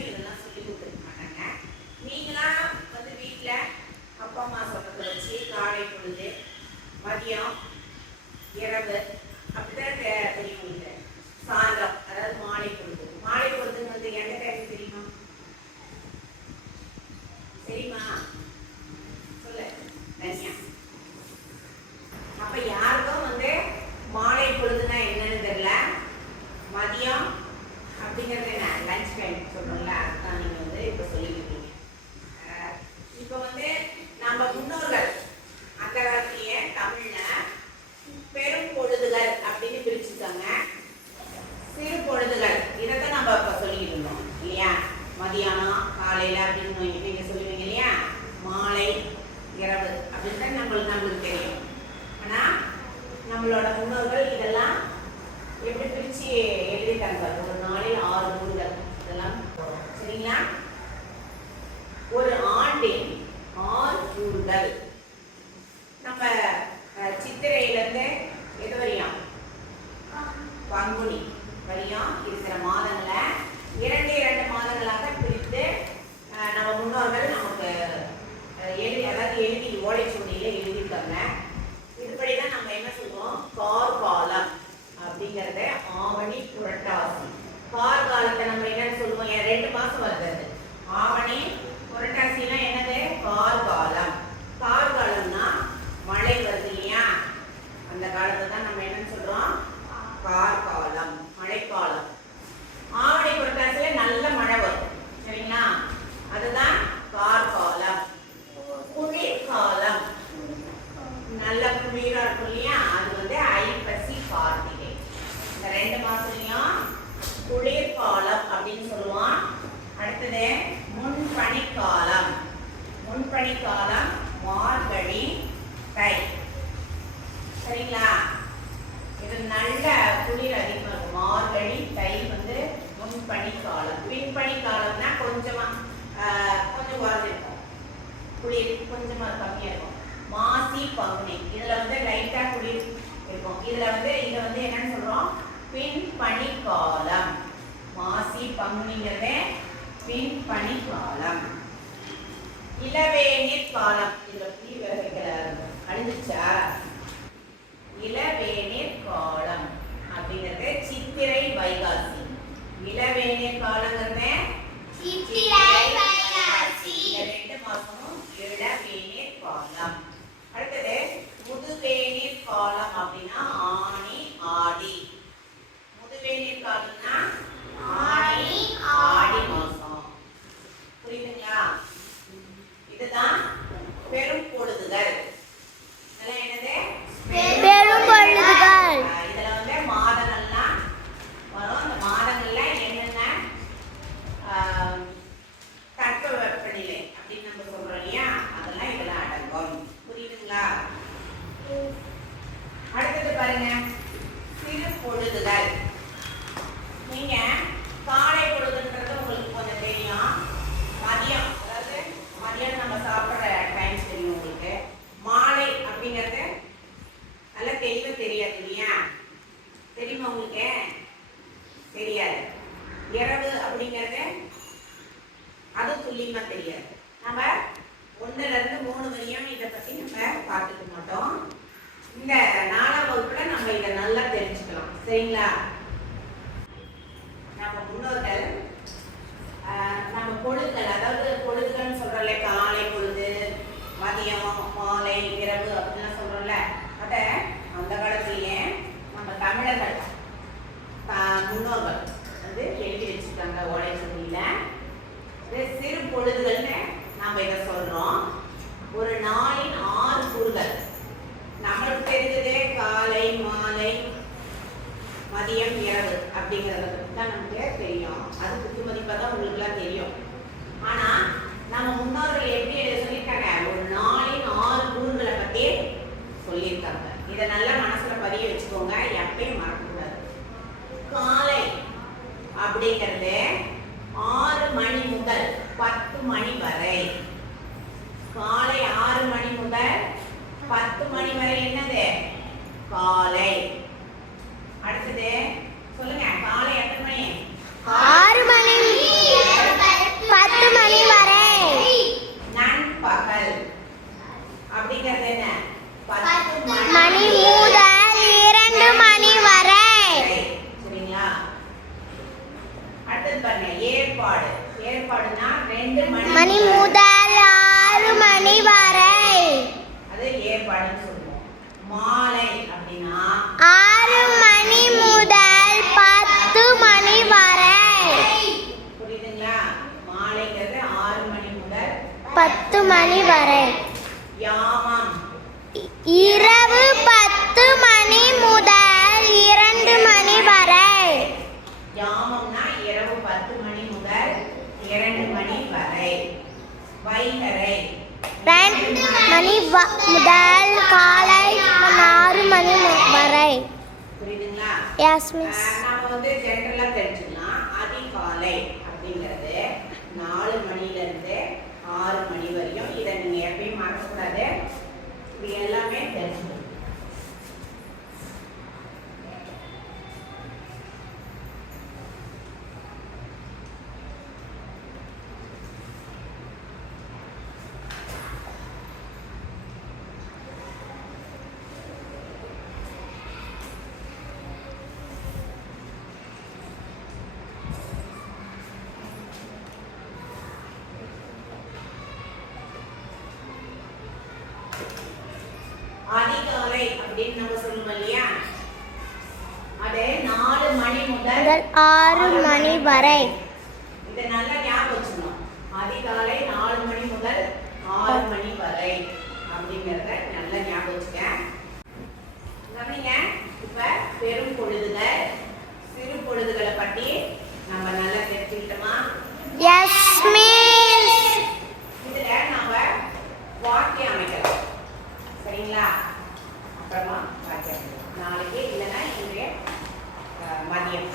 இதெல்லாம் எப்படி பிரித்து எழுதிட்டாங்க பாருங்க. ஒரு நாளில் ஆறு நூல்கள். இதெல்லாம் சரிங்களா? ஒரு ஆண்டில் ஆறு நூல்கள் நம்ம அஹ், சித்திரையில இருந்து எது வரையும் பங்குனி வரையும் இருக்கிற மாதங்களை இரண்டு இரண்டு மாதங்களாக பிரித்து அஹ், நம்ம முன்னோர்கள் நமக்கு அஹ், எழுதி அதாவது எழுதி ஓலைச்சுவடியில எழுதியிருக்காங்க இதுபடி தான் நம்ம என்ன சொல்லுவோம் கார் காலம் அப்படிங்கறத ஆவணி புரட்டாசி கார் காலத்தை நம்ம என்னன்னு சொல்லுவோம் ஏன் ரெண்டு மாசம் வருது அது ஆவணி புரட்டாசினா என்னது கார் காலம் கார் காலம்னா மழை வருது இல்லையா அந்த காலத்தை தான் நம்ம என்னன்னு சொல்றோம் கார் காலம் மழைக்காலம் ஆவணி புரட்டாசியில நல்ல மழை வரும் சரிங்களா அதுதான் கார் காலம் குளிர் காலம் நல்ல குளிரா இருக்கும் இல்லையா? அது வந்து ஐப்பசி கார்த்திகை. இந்த ரெண்டு மாசத்துலயும் குளிர் காலம் அப்படின்னு சொல்லுவோம் அடுத்தது முன்பனி காலம் மார்ச் காலம் மார்கழி தை சரிங்களா இது நல்ல குளிர் அதிகமா இருக்கும் மார்கழி தை வந்து முன்பனி காலம் பின்பனி காலம்னா கொஞ்சமா ஆஹ், கொஞ்சம் குறைஞ்சிருக்கும் குளிர் கொஞ்சமா கம்மியா இருக்கும் மாசி பங்குனி. இதுல வந்து லைட்டா குளிர் இருக்கும். இதுல வந்து இத வந்து என்னன்னு சொல்றோம்? பின்பனி காலம் மாசி பங்குனிங்கிறதே பின்பனி காலம் இளவேநீர் காலம். இதுல புள்ளி வேற வைக்கல அழிஞ்சிச்சா? இளவேநீர் காலம் அப்படிங்கிறது சித்திரை வைகாசி. இளவேநீர் காலங்கிறது சித்திரை வைகாசி. ரெண்டு மாசமும் இளவேநீர் காலம். அடுத்தது முதுவேநீர் காலம் அப்படின்னா ஆனி ஆடி. முதுவேநீர் காலம்னா ஆனி ஆடி மாசம் புரியுதுங்களா இதுதான் பெரும் பொழுதுகள் இதெல்லாம் என்னது பெரும் பொழுதுகள். ஆஹ் இதுல வந்து மாதங்கள்லாம் வரும் அந்த மாதங்கள்ல என்னென்ன ஆஹ், தட்பவெப்பநிலை அப்படின்னு நம்ம சொல்றோம் இல்லையா அதெல்லாம் இதெல்லாம் அடங்கும் புரியுதுங்களா அடுத்தது பாருங்க சிறு பொழுதுகள் நீங்க காலை பொழுதுன்றது உங்களுக்கு கொஞ்சம் தெரியும் மதியம் அதாவது மதியம் நம்ம சாப்பிட்ற டைம் தெரியும் உங்களுக்கு மாலை அப்படிங்கிறது நல்லா தெளிவா தெரியாது இல்லையா தெரியுமா உங்களுக்கு தெரியாது இரவு அப்படிங்கிறது அது துல்லியமா தெரியாது. நம்ம ஒண்ணுல இருந்து மூணு வரையும் இதை பத்தி நம்ம பார்த்துக்க மாட்டோம். இந்த நாலாம் வகுப்புல நம்ம இதை நல்லா தெரிஞ்சுக்கலாம். சரிங்களா? நம்ம முன்னோர்கள் ஆஹ், நம்ம பொழுதுகள் அதாவது பொழுதுகள்னு சொல்றோம்ல காலை பொழுது மதியம் மாலை இரவு அப்படின்லாம் சொல்றோம்ல. அதை அந்த காலத்திலேயே நம்ம தமிழர்கள் ஆஹ், முன்னோர்கள் வந்து எழுதி வச்சிருக்காங்க ஓலை இது சிறு பொழுதுகள்னு நம்ம இதை சொல்றோம். ஒரு நாளின் ஆறு கூறுகள். நம்மளுக்கு தெரிஞ்சதே காலை மாலை மதியம் இரவு அப்படிங்கிறத பற்றி தான் நமக்கு தெரியும். அது குத்து மதிப்பாக தான் உங்களுக்குலாம் தெரியும். ஆனால் நம்ம முன்னோர்கள் எப்படி சொல்லியிருக்காங்க? ஒரு நாளின் ஆறு கூறுகளை பற்றி சொல்லியிருக்காங்க. இதை நல்லா மனசில் பதிய வச்சுக்கோங்க எப்பயும் மறக்கக்கூடாது. அப்படிங்கிறது ஆறு மணி முதல் பத்து மணி வரை. காலை ஆறு மணி முதல் பத்து மணி வரை என்னது? காலை. அடுத்தது சொல்லுங்க காலை எத்தனை மணி ஆறு மணி பத்து மணி வரை நண்பகல் அப்படிங்கிறது என்ன பத்து மணி முதல் இரண்டு மணி வரை வரை. சரிங்களா அடுத்தது பாருங்க ஏற்பாடு ஏற்பாடுனா ரெண்டு மணி முதல் மணி வரை. அது ஏற்பாடுன்னு சொல்லுவோம். மாலை அப்படின்னா ஆறு மணி முதல் பத்து மணி வரை. புரியுதுங்களா? மாலைங்கிறது ஆறு மணி முதல் பத்து மணி வரை. யாமம் இரவு பத்து மணி முதல் இரண்டு மணி வரை யாமம்னா இரவு பத்து மணி முதல் இரண்டு மணி வரை வைகரை ரெண்டு மணி வ- முதல் காலை ஆறு மணி வரை. எஸ் மிஸ் ஆஹ் நாம வந்து ஜென்ரலா தெரிஞ்சுக்கலாம். அதிகாலை அப்படிங்கிறது நாலு மணில இருந்து ஆறு மணி வரையும் இதை நீங்க அப்படின்னு நம்ம சொல்லுவோம் இல்லையா? அது நாலு மணி முதல் ஆறு மணி வரை. இதை நல்லா ஞாபகம் வச்சுக்கணும். அதிகாலை நாலு மணி முதல் ஆறு மணி வரை அப்படிங்கிறத நல்லா ஞாபகம் வச்சுக்க. கவனிங்க இப்ப பெரும் பொழுதுகள் சிறு பொழுதுகளை பற்றி நம்ம நல்லா தெரிஞ்சுக்கிட்டோமா? எஸ் இதுல நாம வாக்கியம் அமைக்கலாம் சரிங்களா அப்புறமா வாக்கியம் நாளைக்கு இல்லைன்னா இன்றைய மதியம்.